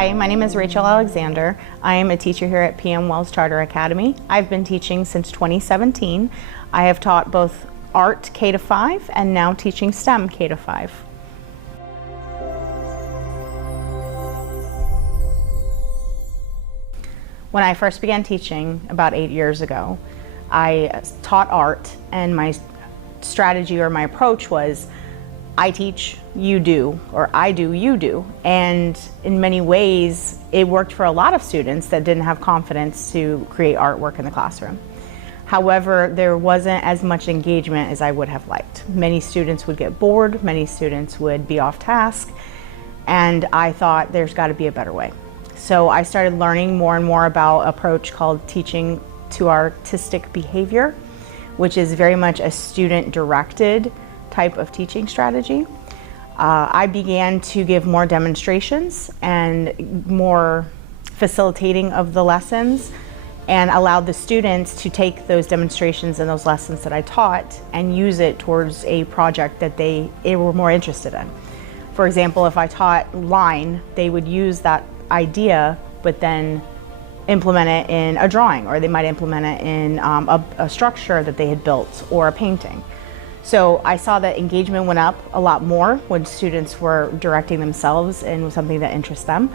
Hi, my name is Rachel Alexander. I am a teacher here at PM Wells Charter Academy. I've been teaching since 2017. I have taught both art K-5 and now teaching STEM K-5. When I first began teaching about 8 years ago, I taught art, and my strategy or my approach was I teach, you do, or I do, you do. And in many ways, it worked for a lot of students that didn't have confidence to create artwork in the classroom. However, there wasn't as much engagement as I would have liked. Many students would get bored, many students would be off task, and I thought there's got to be a better way. So I started learning more and more about an approach called teaching to artistic behavior, which is very much a student-directed type of teaching strategy. I began to give more demonstrations and more facilitating of the lessons, and allowed the students to take those demonstrations and those lessons that I taught and use it towards a project that they were more interested in. For example, if I taught line, they would use that idea but then implement it in a drawing, or they might implement it in a structure that they had built or a painting. So I saw that engagement went up a lot more when students were directing themselves in something that interests them.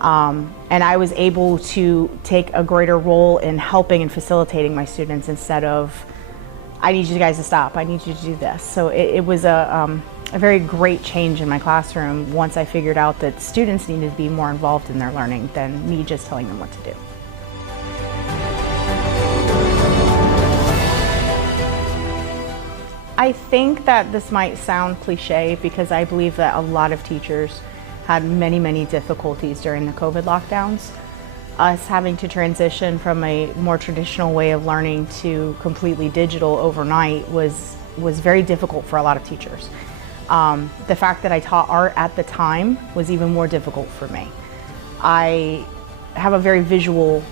And I was able to take a greater role in helping and facilitating my students instead of, I need you guys to stop, I need you to do this. So it was a very great change in my classroom once I figured out that students needed to be more involved in their learning than me just telling them what to do. I think that this might sound cliche because I believe that a lot of teachers had many difficulties during the COVID lockdowns. Us having to transition from a more traditional way of learning to completely digital overnight was very difficult for a lot of teachers. The fact that I taught art at the time was even more difficult for me. I have a very visual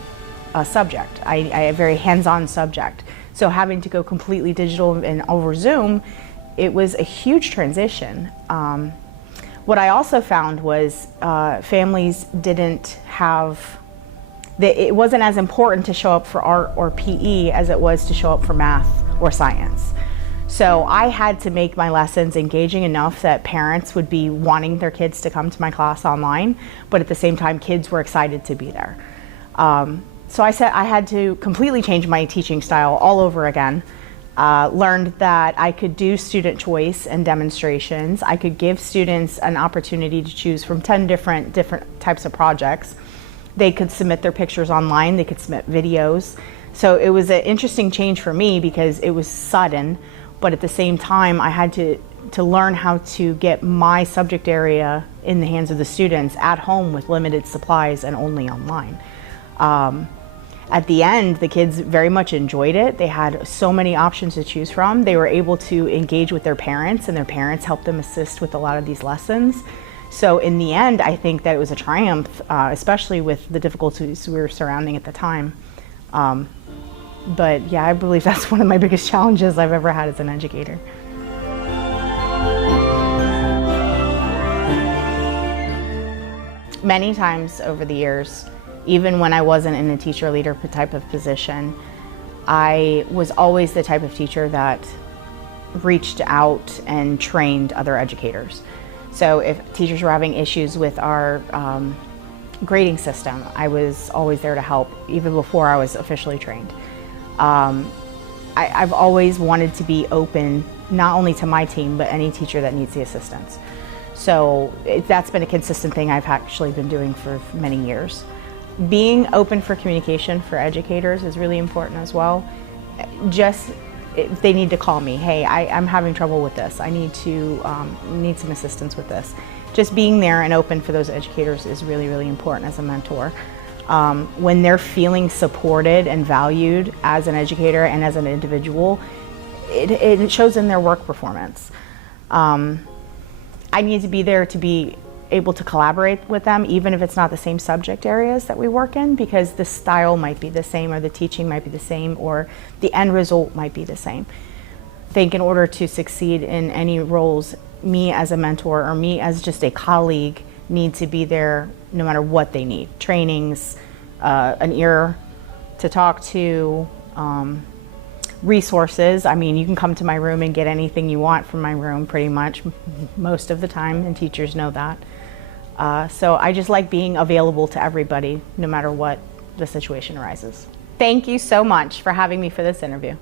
subject. I have a very hands-on subject. So having to go completely digital and over Zoom, it was a huge transition. What I also found was families didn't have, it wasn't as important to show up for art or PE as it was to show up for math or science. So I had to make my lessons engaging enough that parents would be wanting their kids to come to my class online, but at the same time kids were excited to be there. So I said I had to completely change my teaching style all over again. Learned that I could do student choice and demonstrations. I could give students an opportunity to choose from 10 different types of projects. They could submit their pictures online, they could submit videos. So it was an interesting change for me because it was sudden, but at the same time I had to learn how to get my subject area in the hands of the students at home with limited supplies and only online. At the end, the kids very much enjoyed it. They had so many options to choose from. They were able to engage with their parents, and their parents helped them assist with a lot of these lessons. So in the end, I think that it was a triumph, especially with the difficulties we were surrounding at the time. But yeah, I believe that's one of my biggest challenges I've ever had as an educator. Many times over the years, even when I wasn't in a teacher leader type of position, I was always the type of teacher that reached out and trained other educators. So if teachers were having issues with our grading system, I was always there to help, even before I was officially trained. I've always wanted to be open, not only to my team, but any teacher that needs the assistance. So that's been a consistent thing I've actually been doing for many years. Being open for communication for educators is really important as well. Just if they need to call me, hey, I'm having trouble with this, I need some assistance with this. Just being there and open for those educators is really important as a mentor. When they're feeling supported and valued as an educator and as an individual, it shows in their work performance. I need to be there to be able to collaborate with them, even if it's not the same subject areas that we work in, because the style might be the same, or the teaching might be the same, or the end result might be the same. I think in order to succeed in any roles, me as a mentor or me as just a colleague need to be there no matter what they need. Trainings, an ear to talk to, resources. I mean, you can come to my room and get anything you want from my room pretty much most of the time, and teachers know that. So I just like being available to everybody no matter what the situation arises. Thank you so much for having me for this interview.